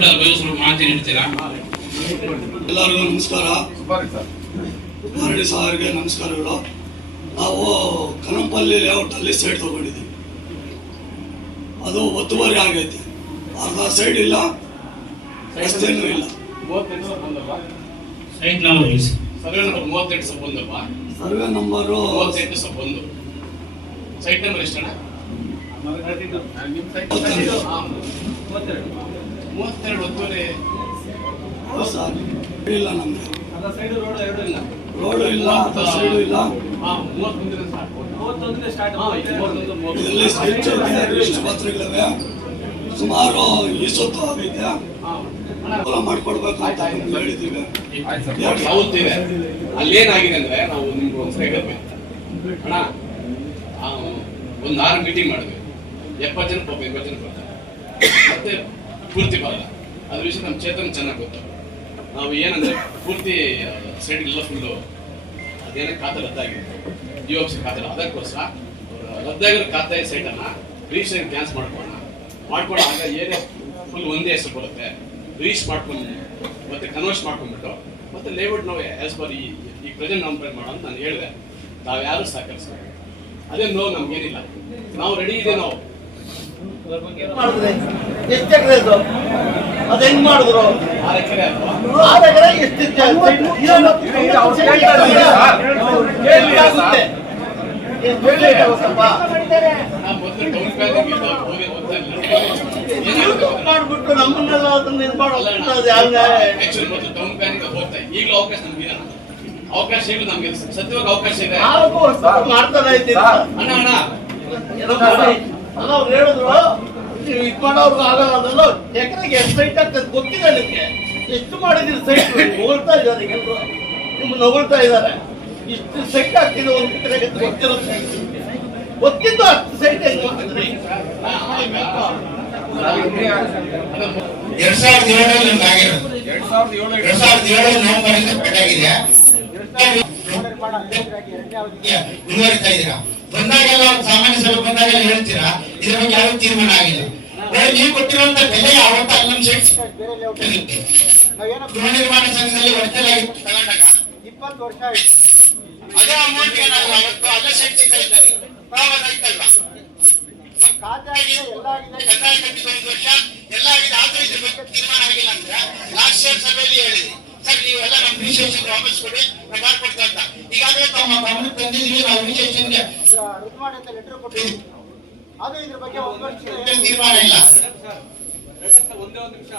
ಬಗ್ಗೆ ಸ್ವಲ್ಪ ಮಾಹಿತಿ ನೀಡ್ತೀರಾ? ಎಲ್ಲರಿಗೂ ನಮಸ್ಕಾರ. ಮಾರಡಿ ಸಾರಿಗೆ ನಮಸ್ಕಾರಗಳು. ನಾವು ಕನಂಪಲ್ಲಿ ಲೇಔಟ್ ಅಲ್ಲಿ ಸೈಡ್ ತಗೊಂಡಿದ್ದೀವಿ. ಅದು ಒತ್ತುವರಿ ಆಗೈತೆ. ಅರ್ಧ ಸೈಡ್ ಇಲ್ಲ ರಸ್ತೆನೂ ಇಲ್ಲ. ಸೈಟ್ ನಾವು ಸರ್ವೆ ನಂಬರ್ ಮೂವತ್ತೆಂಟು ಸಹ ಬಂದಲ್ವಾ ಸರ್ವೆ ನಂಬರು ಮೂವತ್ತೆಂಟು ಸಹ ಬಂದು ಸೈಟ್ ನಂಬರ್ ಎಷ್ಟಣ್ಣ ನಿಮ್ಮ ಸೈಟ್. ಮೂವತ್ತೆರಡು ಒತ್ತುವರೆ. ಸರ್. ಇಲ್ಲ ನಮಗೆ. ಸೈಡ್ ರೋಡ್ ಇಲ್ಲ. ರೋಡು ಇಲ್ಲ ಅಥವಾ ಸೈಡು ಇಲ್ಲ. ಇದರಲ್ಲಿ ಸ್ಕೆಚ್ ರಿಜಿಸ್ಟರ್ ಪತ್ರಗಳಿವೆ ಸುಮಾರು ಈ ಸೊತ್ತು ಆಗೈತೆ. ಹಾ. ಅಣ್ಣ ಅನುಕೂಲ ಮಾಡ್ಕೊಡ್ಬೇಕು ಅಂತ ನಮ್ಗೆ ಹೇಳಿದ್ದೀವಿ. ಹೌದು ಇದೆ ಅಲ್ಲೇನಾಗಿದೆ ಅಂದ್ರೆ ನಾವು ನಿಮ್ಗೆ ಒಂದ್ಸಲ ಹೇಳಬೇಕು. ಅಣ್ಣ ಒಂದು ಒಂದ್ ಆರು ಮೀಟಿಂಗ್ ಮಾಡಬೇಕು. ಎಪ್ಪತ್ತು ಜನ ಪಾಪ ಎಪ್ಪತ್ತು ಜನ ಬರ್ತಾರೆ ಮತ್ತೆ ಪೂರ್ತಿ ಬರಲ್ಲ ಅದ್ರ ವಿಷಯ ನಮ್ಮ ಚೇತನ ಚೆನ್ನಾಗಿ ಗೊತ್ತು. ನಾವು ಏನಂದ್ರೆ ಪೂರ್ತಿ ಸೈಡ್ ಇಲ್ಲ ಫುಲ್ಲು ಅದೇನೇ ಖಾತೆ ರದ್ದಾಗಿತ್ತು ಆಫೀಸ್ ಖಾತೆ ಅದಕ್ಕೋಸ್ಕರ ರದ್ದಾಗಿರೋ ಖಾತೆ ಸೈಟನ್ನ ರಿಜಿಸ್ಟ್ರೇಷನ್ ಕ್ಯಾನ್ಸ್ ಮಾಡ್ಕೊಳ್ಳೋಣ. ಆಗ ಏನೇ ಫುಲ್ ಒಂದೇ ಹೆಸರು ಬರುತ್ತೆ. ರೀಚ್ ಮಾಡ್ಕೊಂಡು, ಮತ್ತೆ ಕನ್ವರ್ಸ್ ಮಾಡ್ಕೊಂಡ್ಬಿಟ್ಟು, ಮತ್ತೆ ಲೇಔಟ್ ನಾವು ಆಸ್ ಪರ್ ಈ ಈ ಪ್ರೆಸೆಂಟ್ ನಂಬರ್ ಮಾಡೋ ಅಂತ ನಾನು ಹೇಳಿದೆ. ತಾವ್ಯಾರು ಯಾರು ಸಹಕರಿಸ್ಬೇಕು ಅದೇ ನೋವು ನಮ್ಗೇನಿಲ್ಲ. ನಾವು ರೆಡಿ ಇದೆ ನಾವು ಮಾಡಿದ್ರೆ ಎಷ್ಟು ಎಕರೆ ಇದು ಅದ್ ಹೆಂಗ್ ಮಾಡಿದ್ರು? ಆರು ಎಕರೆ ಎಷ್ಟು ಆಗುತ್ತೆ ಮಾಡ್ಬಿಟ್ಟು ನಮ್ಮನ್ನೆಲ್ಲ ಅದನ್ನ ಇದು ಈಗಲೂ ಅವಕಾಶ ನಮ್ಗೆ ಇದೆ ಅವಕಾಶ ಈಗಲೂ ನಮ್ಗೆ. ಸತ್ಯವಾಗಿ ಅವಕಾಶ ಇದೆ. ಮಾಡ್ತಾನೆ ಅಣ್ಣ ಅಣ್ಣ. ಅಲ್ಲ ಅವ್ರು ಹೇಳಿದ್ರು ನೀವು ಇದು ಮಾಡೋರ್ಗು ಆಗಲ್ಲ ಅದಲ್ಲ ಎಕರೆಗೆ ಎಷ್ಟು ಸೈಟ್ ಆಗ್ತದೆ ಗೊತ್ತಿದೆ ನಿಮಗೆ. ಎಷ್ಟು ಮಾಡಿದಿರಿ ಸೈಟ್ ಹೊಗಳ್ತಾ ಇದ್ದಾರೆ ಎಲ್ಲರೂ ನಿಮ್ಗೆ ಹೊಗಳ್ತಾ ಇದ್ದಾರೆ. ಇಷ್ಟು ಸೈಟ್ ಆಗ್ತಿದೆ ಒಂದು ಎಕರೆಗೆ ಗೊತ್ತಿರೋ ಗೊತ್ತಿರುತ್ತೆ. ಗೊತ್ತಿದ್ದು ಅಷ್ಟು ಸೈಟ್ ಹೆಂಗ್ ಮಾಡಿದ್ರಿ ಎರಡ್ ಸಾವಿರದ ಏಳರಲ್ಲಿ ನಮ್ಗೆ ಆಗಿರೋದು. ಎರಡ್ ಸಾವಿರದ ಏಳು ನವೆಂಬರ್ ಇಂದ ಬೆಳಗಿದೆ ಮುಂದುವರಿತಾ ಇದ್ದೀರಾ ಬಂದಾಗೆಲ್ಲ ಸಾಮಾನ್ಯ ಸಭೆ ಬಂದಾಗೆಲ್ಲ ಹೇಳ್ತೀರಾ? ಇದ್ರ ಬಗ್ಗೆ ಯಾವ ತೀರ್ಮಾನ ಆಗಿಲ್ಲ. ನೀವು ಕೊಟ್ಟಿರುವಂತ ಬೆಲೆ ಯಾವತ್ತ ಅಲ್ಲೊಂದು ಸೈಟ್ ಗೃಹ ನಿರ್ಮಾಣ ಸಂಘದಲ್ಲಿ ಒತ್ತಲಾಗಿ ತಗೊಂಡಾಗ ಇಪ್ಪತ್ತು ವರ್ಷ ಆಯ್ತು. ಅದೇ ಅಮೌಂಟ್ ಏನಾಗಲ್ಲ ಅವತ್ತು ಅದೇ ನಮ್ಮ ಖಾತೆ ಆಗಿದೆ ಎಲ್ಲ ಆಗಿದೆ. ಆದ್ರೂ ಇದ್ರ ಬಗ್ಗೆ ತೀರ್ಮಾನ ಆಗಿಲ್ಲ ಅಂದ್ರೆ ಲಾಸ್ಟ್ ಇಯರ್ ಸಭೆಯಲ್ಲಿ ಹೇಳಿದ್ರಿ ಸರ್ ನೀವೆಲ್ಲ ನಮ್ಮ ರಿಜಿಸ್ಟ್ರೇಷನ್ ವಾಪಸ್ ಕೊಡಿ ಪ್ರಕಾರ ಕೊಡ್ತಾ ಅಂತ. ಈಗಾಗಲೇ ತಮ್ಮ ಗಮನಕ್ಕೆ ತಂದಿದ್ದೀವಿ ನಾವು ರಿಜಿಸ್ಟ್ರೇಷನ್ಗೆ ಇದು ಮಾಡಿ ಅಂತ ಲೆಟರ್ ಕೊಟ್ಟಿದ್ದೀವಿ. ಅದು ಇದ್ರ ಬಗ್ಗೆ ಒಂದು ತೀರ್ಮಾನ ಇಲ್ಲ. ಒಂದೇ ಒಂದು ನಿಮಿಷ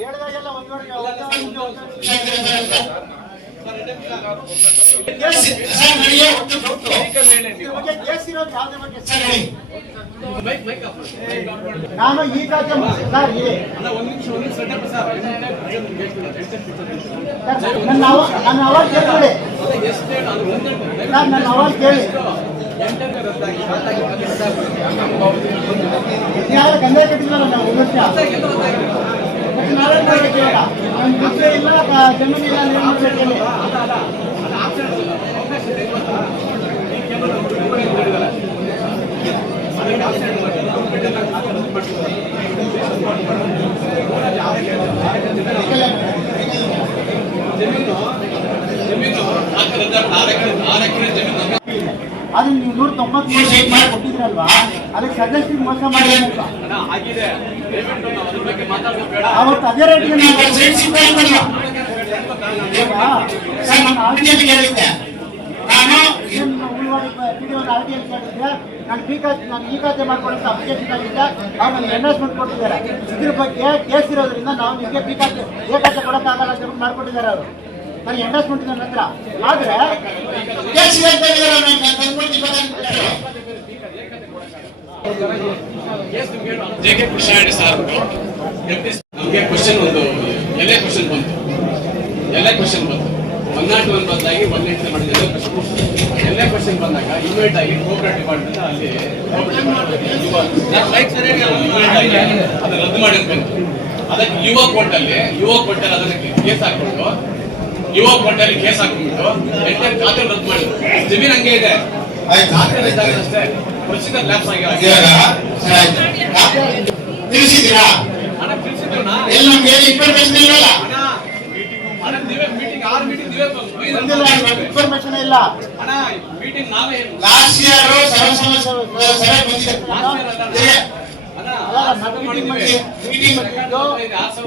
ಹೇಳಿದಾಗೆಲ್ಲ ಒಂದು ವರ್ಷ ಸರ್ ಒಟ್ಟು ಇರೋದು ಯಾವ್ದ್ರ ಬಗ್ಗೆ ಸರ್. ಹೇಳಿ ನಾನು ಈ ಖಾತೆ ಸರ್ ನನ್ನ ನನ್ನ ಅವಾಜ್ ಕೇಳಿ ಎಷ್ಟು ಅದು ಒಂದೇ ಸರ್, ನನ್ನ ಅವಾಜ್ ಕೇಳಿ. ಯಾರು ಗಂಧ ಕಟ್ಟಿದ್ರಲ್ಲ ನಾವು ವರ್ಷ ದುಡ್ಡು ಇಲ್ಲ ಜಮೀನು ಇಲ್ಲ ನೀವು ಮಾಡ್ಬೇಕು ಹೇಳಿ. ಜಮೀನು ನಾಲ್ಕು ರದ್ದಾಗಿ ಆರು ಎಕರೆ ಆರು ಎಕರೆ ಜಮೀನು ನಮ್ಗೆ ಅದು ನೀವು ತೊಂಬತ್ಮೂರು ಸೈಟ್ ಮಾಡಿ ಅದಕ್ಕೆ ಮೋಸ ಮಾಡಿ ನಾವು ಅವತ್ತು ಅದೇ ರೇಟಿಗೆ ಈಗ ಸೈಟ್ ಸಿಗ್ತಾಯಿಲ್ಲ. ಸರ್ ನಮ್ಮ ಆಫೀಸಲ್ಲಿ ಹೇಳಿದ್ದೆ ನಾನು ನಾನು ಬಿ ನಾನು ಈ ಖಾತೆ ಮಾಡ್ಕೊಳ್ಳೋ ಅಪ್ಲಿಕೇಶನ್ ಅವ್ರು ನನಗೆ ಕೊಟ್ಟಿದ್ದಾರೆ ಇದ್ರ ಬಗ್ಗೆ ಕೇಸ್ ಇರೋದ್ರಿಂದ ನಾವು ನಿಮಗೆ ಬಿ ಖಾತೆ ಎ ಖಾತೆ ಕೊಡೋಕ್ಕಾಗಲ್ಲ ಅಂತ ಮಾಡ್ಕೊಟ್ಟಿದ್ದಾರೆ ಅವರು ನನಗೆ ಎಂಡರ್ಸ್ಮೆಂಟ್ ಇದೆ ನನ್ನ ಹತ್ರ. ಆದರೆ ಜೆ ಕೆ ಕೃಷ್ಣಾರೆಡ್ಡಿ ಸರ್ ನಮಗೆ ಕ್ವಶನ್ ಒಂದು ಎಲೆ ಕ್ವಶನ್ ಬಂತು. ಎಲೆ ಕ್ವಶನ್ ಬಂತು. ಒನ್ ನಾಟ್ ಒನ್ ಬಂದಾಗಿ ಒನ್ ಏಟ್ ಮಾಡಿದ. ಎಲೆ ಕ್ವಶನ್ ಬಂದಾಗ ಇನ್ವೈಟ್ ಆಗಿ ಕೋಪರೇಟ್ ಡಿಪಾರ್ಟ್ಮೆಂಟ್ ಅಲ್ಲಿ ಅದನ್ನ ರದ್ದು ಮಾಡಿರ್ಬೇಕು ಅದಕ್ಕೆ ಯುವ ಕೋರ್ಟಲ್ಲಿ ಯುವ ಕೋರ್ಟಲ್ಲಿ ಅದಕ್ಕೆ ಕೇಸ್ ಹಾಕ್ಬಿಟ್ಟು ಯುವ ಕೋರ್ಟಲ್ಲಿ ಕೇಸ್ ಹಾಕೊಂಡ್ಬಿಟ್ಟು ಖಾತೆ ರದ್ದು ಮಾಡಿದ್ರು. ಜಮೀನ್ ಹಂಗೆ ಇದೆ. ಅಷ್ಟೇ ಪ್ರೊಸೀಜರ್ ಲ್ಯಾಪ್ಸ್. ತಿಳಿಸಿದ್ದೀರಾ? ಎಲ್ಲಿ ನಮ್ಗೆ ಏನು ಇನ್ಫಾರ್ಮೇಶನ್ ನೀವೇ ಇನ್ಫಾರ್ಮೇಶನ್ ಇಲ್ಲ. ಅಣ್ಣ ಮೀಟಿಂಗ್ ನಾವೇ ಏನು? ಲಾಸ್ಟ್ ಇಯರ್ ಸಭೆ ಸಭೆ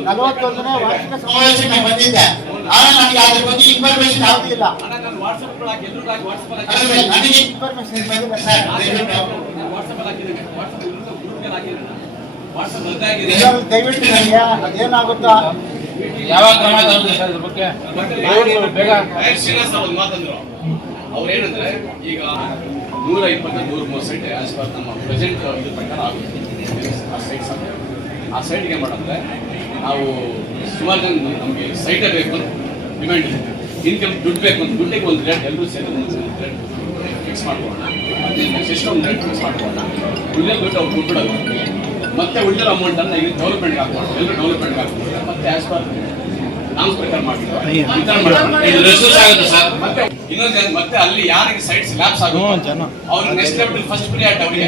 ನಲವತ್ತೊಂದನೇ ವಾರ್ಷಿಕ ಸಮಾವೇಶಕ್ಕೆ ಬಂದಿದ್ದೆ. ಆದ್ರೆ ನನಗೆ ಅದ್ರ ಬಗ್ಗೆ ಇನ್ಫಾರ್ಮೇಶನ್ ಯಾವ್ದು ಇಲ್ಲ ನಾನು ವಾಟ್ಸಪ್ ಹಾಕಿ ಎಲ್ರಿಗೂ ಹಾಕಿ ವಾಟ್ಸಪ್ ನನಗೆ ಇನ್ಫಾರ್ಮೇಶನ್ ಬಂದಿಲ್ಲ ಸರ್. ದಯವಿಟ್ಟು ನಾನು ವಾಟ್ಸಪ್ ಹಾಕಿದ್ದೇನೆ ವಾಟ್ಸಪ್ ಗ್ರೂಪ್ಗೆ ಹಾಕಿದ್ದೇನೆ ವಾಟ್ಸಪ್ ರದ್ದಾಗಿದೆ ಎಲ್ಲರೂ ದಯವಿಟ್ಟು ನನಗೆ ಅದೇನಾಗುತ್ತಾ? ಯಾವಾಗ ಕ್ರಮ ತಗೊಂಡ್ರಿ ಸರ್ ಇದ್ರ ಬಗ್ಗೆ? ಬೇಗ. ರಾಯಲ್ ಒಂದು ಮಾತಂದ್ರು. ಅವ್ರು ಏನಂದ್ರೆ ಈಗ ನೂರ ಇಪ್ಪತ್ತ ನೂರ ಮೂವತ್ತು ಸೈಟ್ ಆಸ್ ಪರ್ ನಮ್ಮ ಪ್ರೆಸೆಂಟ್ ಇದ್ರ ಪ್ರಕಾರ ಆಗುತ್ತೆ. ಆ ಸೈಟ್ಗೆ ಮಾಡಂದ್ರೆ ನಾವು ಸುಮಾರು ಜನ ನಮಗೆ ಸೈಟೇ ಬೇಕು ಅಂತ ಡಿಮ್ಯಾಂಡ್ ಇದೆ. ಇನ್ಕಮ್ ದುಡ್ಡು ಬೇಕು ಅಂತ ದುಡ್ಡಿಗೆ ಒಂದು ರೇಟ್ ಎಲ್ಲರೂ ಸೇರಿ ಒಂದು ರೇಟ್ ಫಿಕ್ಸ್ ಮಾಡ್ಕೊಳ್ಳೋಣ. ಎಷ್ಟು ಒಂದು ರೇಟ್ ಫಿಕ್ಸ್ ಮಾಡ್ಕೊಳ್ಳೋಣ. ಉಳಿದ ದುಡ್ಡು ಅವ್ರು ಕೊಟ್ಬಿಡೋದು ಮತ್ತೆ ಉಳಿದ ಅಮೌಂಟನ್ನು ಈಗ ಡೆವಲಪ್ಮೆಂಟ್ಗೆ ಹಾಕ್ಬೋದು ಎಲ್ಲರೂ ಡೆವಲಪ್ಮೆಂಟ್ಗೆ ಹಾಕ್ಬೋದು ಮತ್ತೆ ಆಸ್ ಪರ್ ನಾಮ್ ಪ್ರಕಾರ ಮಾಡ್ತೀವಿ ಇನ್ನೊಂದು ಮತ್ತೆ ಅಲ್ಲಿ ಯಾರಿಗೆ ಸೈಟ್ಸ್ ಲ್ಯಾಪ್ಸ್ ಆಗುತ್ತೆ ಅವ್ರಿಗೆ ನೆಕ್ಸ್ಟ್ ಲೆವೆಲ್ ಫಸ್ಟ್ ಪ್ರಿಯಾರಿಟಿ ಅವರಿಗೆ.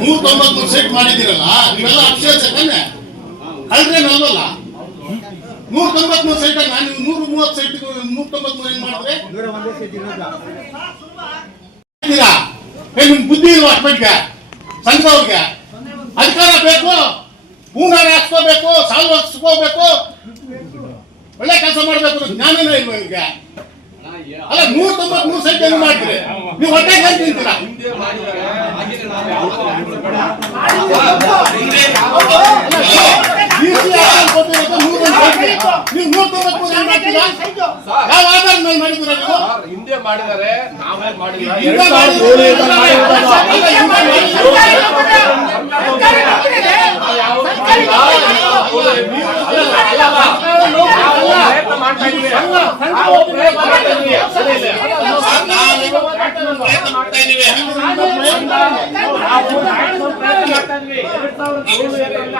ನೂರ ತೊಂಬತ್ತು ಸೀಟ್ ಮಾಡಿದ್ದೀರಲ್ಲ ನೀವೆಲ್ಲ ಅಕ್ಷರ ತಾನೆ ಅಲ್ರೇನಲ್ವಲ್ಲ ನೂರ ತೊಂಬತ್ಮೂರು ಸೈಟ್ ನಾನು ನೂರ ಮೂವತ್ತು ಸೈಟ್ ನೂರ ತೊಂಬತ್ಮೂರು ಏನ್ ಮಾಡಿದ್ರೆ ನೂರ ಒಂದೇ ಸೀಟ್ ಇರೋದ ಇದ್ದೀರಾ? ಏ, ನಿಮ್ ಬುದ್ಧಿ ಇಲ್ವಾ ಸಂಘ ಅವ್ರಿಗೆ ಅಧಿಕಾರ ಬೇಕು ಹೂನಾರ ಹಾಕ್ಸ್ಕೋಬೇಕು ಸಾಲು ಹಾಕ್ಸ್ಕೋಬೇಕು. ಒಳ್ಳೆ ಕೆಲಸ ಮಾಡ್ಬೇಕು ಜ್ಞಾನನೇ ಇಲ್ವಾ ನಿಮ್ಗೆ? ಅಲ್ಲ ನೂರ ತೊಂಬತ್ ಮೂರು ಸಂಖ್ಯೆ ಮಾಡಿದ್ರೆ ಮಾಡ್ತೀರಿ ನೀವು ಹೊಟ್ಟೆ ಹೆಂಗ್ ಸೈಟ್ಗೆ. ನೀವು ನೂರ ತೊಂಬತ್ ಮೂರು ಮಾಡ್ತೀರಾ ಯಾವ ಮೇಲೆ ಮಾಡಿದ್ದೀರಾ ನೀವು ಹಿಂದೆ ಮಾಡಿದ್ದಾರೆ ನಾವೇ ಮಾಡಿಲ್ಲ ಹಿಂದೆ ಮಾಡಿರೋದು ಹಿಂದೆ ಮಾಡಿರೋದು. ಅಲ್ಲ, ಹಿಂದೆ ಮಾಡ್ತಾ ಇದೀವಿ ಪ್ರಯತ್ನ ಮಾಡ್ತಾ ಇದೀವಿ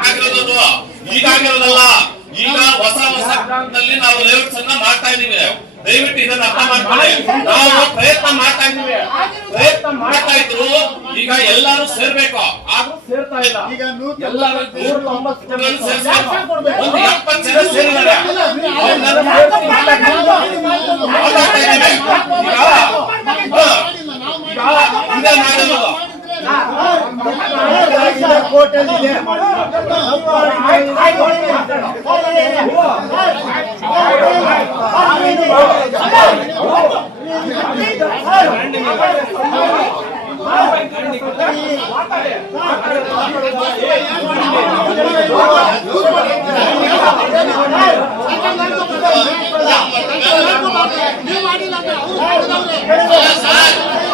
ಆಗಿರೋದು ಈಗಾಗಿರೋದಲ್ಲ ಈಗ ಹೊಸ ಹೊಸ ಕಾಲದಲ್ಲಿ ನಾವು ಲೇಔಟ್ಸ್ ಅನ್ನ ಮಾಡ್ತಾ ಇದೀವಿ ದಯವಿಟ್ಟು ಇದನ್ನ ಅರ್ಥ ಮಾಡ್ಕೊಳ್ಳಿ. ನಾವು ಪ್ರಯತ್ನ ಮಾಡ್ತಾ ಇದ್ವಿ ಪ್ರಯತ್ನ ಮಾಡ್ತಾ ಇದ್ರು ಈಗ ಎಲ್ಲರೂ ಸೇರ್ಬೇಕು. ಆದ್ರೂ ಸೇರ್ತಾ ಇಲ್ಲ. ಈಗ ಎಲ್ಲರೂ ನೂರ ತೊಂಬತ್ತು ಜನ ಸೇರ್ಸ್ಬೇಕು. ಒಂದು ಎಪ್ಪತ್ತು ಜನ ಸೇರಿದ್ದಾರೆ ಮಾತಾಡ್ತಾ ಇದೀವಿ. ಈಗ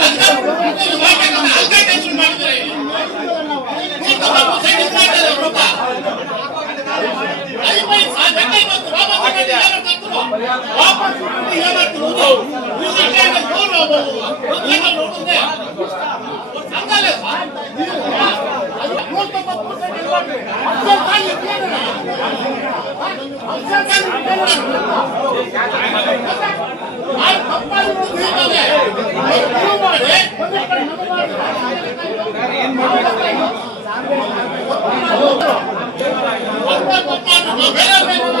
ಹಾ, ಈಗ ಇದೇ ಮಾಡಿರೋದು ಕೋರ್ಟಲ್ಲಿ ದುಡ್ಡು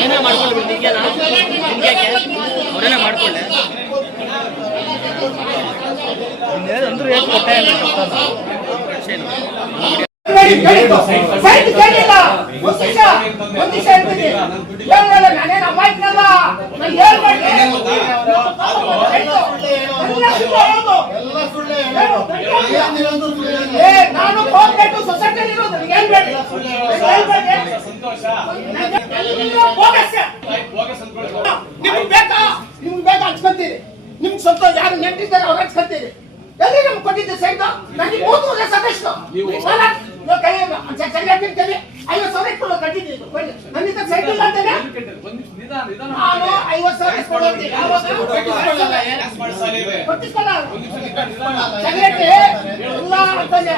ಏನೇ ಮಾಡ್ಕೊಳ್ಳಿ ನಿಮಗೆ ನಿಮ್ಗೆ ಅವರೇನೇ ಮಾಡ್ಕೊಳ್ಳಿ. ಅಂದ್ರೂ ಏನು ಕೊಟ್ಟೆ ಸೈಟ್ ಸಂತೋಷ. ನಿಮ್ಗೆ ಬೇಕಾ ನಿಮ್ಗೆ ಬೇಕಾ ಹಂಚ್ಕೊಂತೀರಿ ನಿಮ್ಗೆ ಸ್ವಲ್ಪ ಯಾರು ನೆಂಟಿದ್ದಾರೆ ಅವ್ರು ಹಂಚ್ಕೊಂತೀರಿ ಎಲ್ಲಿ ನಮ್ಗೆ ಕೊಟ್ಟಿದ್ದೆ ಸೈಟ್ ನನಗೆ ಮೂರು ವರ್ಷ ಸದಸ್ಯರು ಐವತ್ತು ಸಾವಿರ ಇಟ್ಕೊಂಡು ಕಟ್ಟಿದ್ದೀನಿ ಬನ್ನಿ ನನ್ನಿಂದ ಇಲ್ಲ ಅಂತೇನೆ ಒಂದ್ ನಿಮಿಷ ನಿಧಾನ ನಿಧಾನ ನಾನು ಐವತ್ತು ಸಾವಿರ ಎಲ್ಲ ಅಂತಾನೆ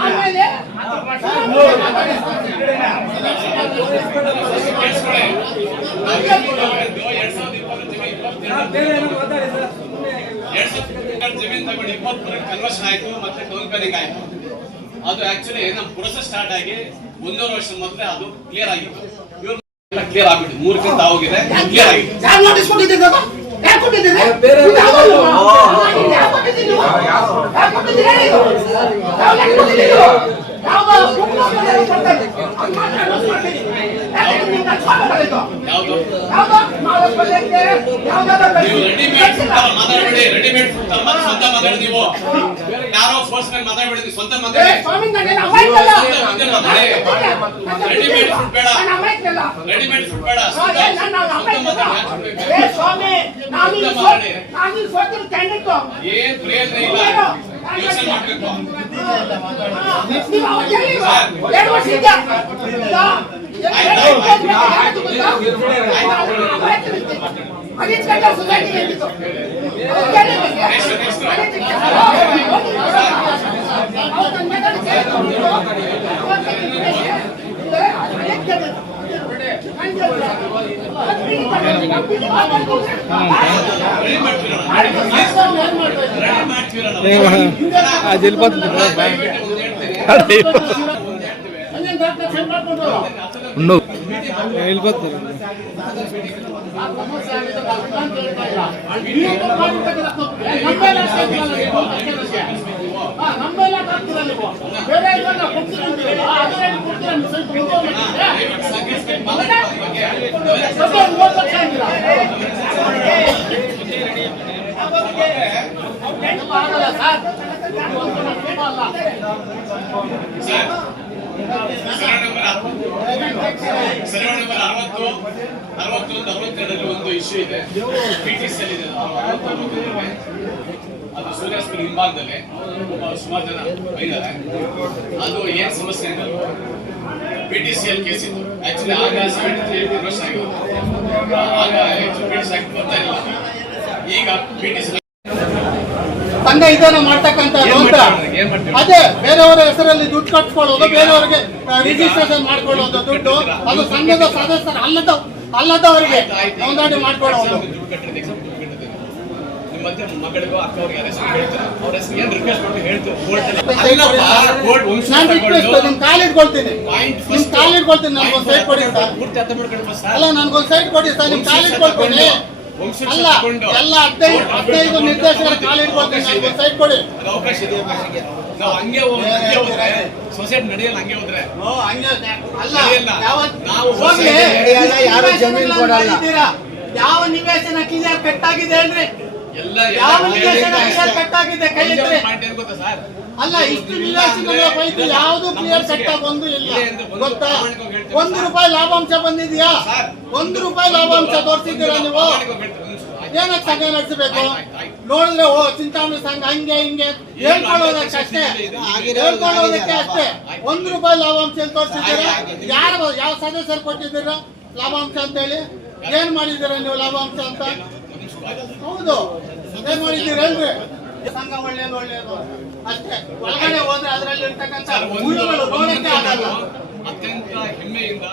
ಆಮೇಲೆ ಜಮೀನು ತಗೊಂಡು ಇಪ್ಪತ್ಮೂರಕ್ಕೆ ಕನ್ವರ್ಷನ್ ಆಯ್ತು ಮತ್ತೆ ಟೋಲ್ ಪೇನಿಂಗ್ ಆಯ್ತು. ಅದು ಆಕ್ಚುಲಿ ನಮ್ಮ ಪ್ರೊಸೆಸ್ ಸ್ಟಾರ್ಟ್ ಆಗಿ ಒಂದೂವರೆ ವರ್ಷದ ಮೊದಲೇ ಅದು ಕ್ಲಿಯರ್ ಆಗಿತ್ತು. ಇವ್ರು ಕ್ಲಿಯರ್ ಆಗ್ಬಿಟ್ಟು ಮೂರು ಕಿಂತ ಹೋಗಿದೆ ಕ್ಲಿಯರ್ ಆಗಿದೆ ಕಳ್ಸಿ- ರೆಡಿಮೇಡ್ ಫುಡ್ ಸ್ವಂತ ಮಾತಾಡಿ ನೀವು ಯಾರೋ ಫೋರ್ಸ್ ಮೇಲೆ ಮಾತಾಡಬೇಡಿ ಸ್ವಂತ ಮಾತಾಡಿ ರೆಡಿಮೇಡ್ ಫುಡ್ ಬೇಡ ರೆಡಿಮೇಡ್ ಫುಡ್ ಬೇಡ ಇಲ್ಲಿ ಏನ್ ಪ್ರಯೋಜನ ಯೋಚನೆ ಮಾಡ್ಬೇಕು ನೀವು ಅವತ್ತು ಹೇಳಿಲ್ವಾ? ಎರಡು ವರ್ಷ ಹಿಂದೆ. ಇಲ್ಲ. ಎರಡು ವರ್ಷ ಹಿಂದೆ ಯಾರಾದ್ರೂ ನಂಬರ್ ಒಂದು ಇಶ್ಯೂ ಇದೆ ಇದೆ ಅದು ಸೂರ್ಯಾಸ್ತ ಹಿಂಭಾಗದಲ್ಲಿ ಸುಮಾರು ಜನ ಬೈದಾರೆ ಅದು ಏನ್ ಸಮಸ್ಯೆ ಅಂತ P T C L case ಇತ್ತು ಆಕ್ಚುಲಿ ಆಗ ಸೆವೆಂಟಿ ತ್ರೀ ಬರ್ತಾ ಇಲ್ಲ ಈಗ ಪಿ ತಂದೆ ಇದನ್ನ ಮಾಡ್ತಕ್ಕಂತ? ಅದೇ ಬೇರೆಯವರ ಹೆಸರಲ್ಲಿ ದುಡ್ಡು ಕಟ್ಕೊಳ್ಳೋದು ಬೇರೆಯವರಿಗೆ ರಿಜಿಸ್ಟ್ರೇಷನ್ ಮಾಡ್ಕೊಳ್ಳೋದು ದುಡ್ಡು ಅದು ಸಂಘದ ಸದಸ್ಯರ ಅಲ್ಲದ ಅಲ್ಲದವರಿಗೆ ನೋಂದಣಿ ಮಾಡ್ಕೊಳ್ಳೋದು. ನಾನು ರಿಕ್ವೆಸ್ಟ್ ನಿಮ್ ಕಾಲ್ ಇಟ್ಕೊಳ್ತೀನಿ. ನಿಮ್ ಕಾಲ್ ಇಟ್ಕೊಳ್ತೀನಿ. ನನ್ಗೊಂದು ಸೈಟ್ ಕೊಡಿ ಅಲ್ಲ ನನ್ಗೊಂದು ಸೈಟ್ ಕೊಡಿ ಸರ್. ನಿಮ್ ಕಾಲ್ ಇಟ್ಕೊಳ್ತೀನಿ. ಅಲ್ಲ ಎಲ್ಲ ಹದಿನೈದು ಹದಿನೈದು ನಿರ್ದೇಶಕರ ಇಟ್ಕೊಳ್ತೀನಿ ನನ್ಗೊಂದು ಸೈಟ್ ಕೊಡಿ. ಅವಕಾಶ ಇದೆ ನಾವು ಹಂಗೆ ಹೋಗ್- ಹಂಗೆ ಹೋದ್ರೆ ಸೊಸೈಟಿ ನಡೆಯಲ್ಲ ಹಂಗೆ ಹೋದ್ರೆ. ಅಲ್ಲ ಯಾರು ಜಮೀನು ಕೊಡಲ್ಲ. ಯಾವ ನಿವೇಶನ ಕ್ಲಿಯರ್ ಕಟ್ಟಾಗಿದೆ ಅಂದ್ರೆ? ಎಲ್ಲ ಯಾವ ನಿವೇಶನ ಕ್ಲಿಯರ್ ಕಟ್ಟಾಗಿದೆ? ಕೈ ಏನ್ ಸರ್? ಅಲ್ಲ ಇಷ್ಟು ವಿಲಾಸಿಗಳ ಪೈಕಿ ಯಾವುದು ಕ್ಲಿಯರ್ ಕಟ್ಟಾಗ ಒಂದು ಇಲ್ಲ. ಗೊತ್ತಾ? ಒಂದು ರೂಪಾಯಿ ಲಾಭಾಂಶ ಬಂದಿದ್ಯಾ? ಒಂದು ರೂಪಾಯಿ ಲಾಭಾಂಶ ತೋರಿಸಿದ್ದೀರಾ ನೀವು? ಏನಕ್ಕೆ ಸಂಘ ನಡೆಸಬೇಕು? ನೋಡಿದ್ರೆ ಓ ಚಿಂತಾಮಣಿ ಸಂಘ ಹಂಗೆ ಹಿಂಗೆ ಹೇಳ್ಕೊಳ್ಳೋದಕ್ಕೆ ಅಷ್ಟೇ. ಹೇಳ್ಕೊಳ್ಳೋದಕ್ಕೆ ಅಷ್ಟೇ. ಒಂದು ರೂಪಾಯಿ ಲಾಭಾಂಶ ತೋರಿಸಿದ್ದೀರಾ? ಯಾರು ಯಾವ ಸದಸ್ಯರು ಕೊಟ್ಟಿದ್ದೀರ ಲಾಭಾಂಶ ಅಂತ ಹೇಳಿ? ಏನ್ ಮಾಡಿದ್ದೀರಾ ನೀವು ಲಾಭಾಂಶ ಅಂತ? ಹೌದು. ಏನ್ ಮಾಡಿದ್ದೀರಲ್ರಿ ಸಂಘ ಒಳ್ಳೇದು ಒಳ್ಳೇದು ಅಷ್ಟೇ. ಒಳಗಡೆ ಹೋದ್ರೆ ಅದರಲ್ಲಿ ಇರ್ತಕ್ಕಂಥ ಅತ್ಯಂತ ಹೆಮ್ಮೆಯಿಂದ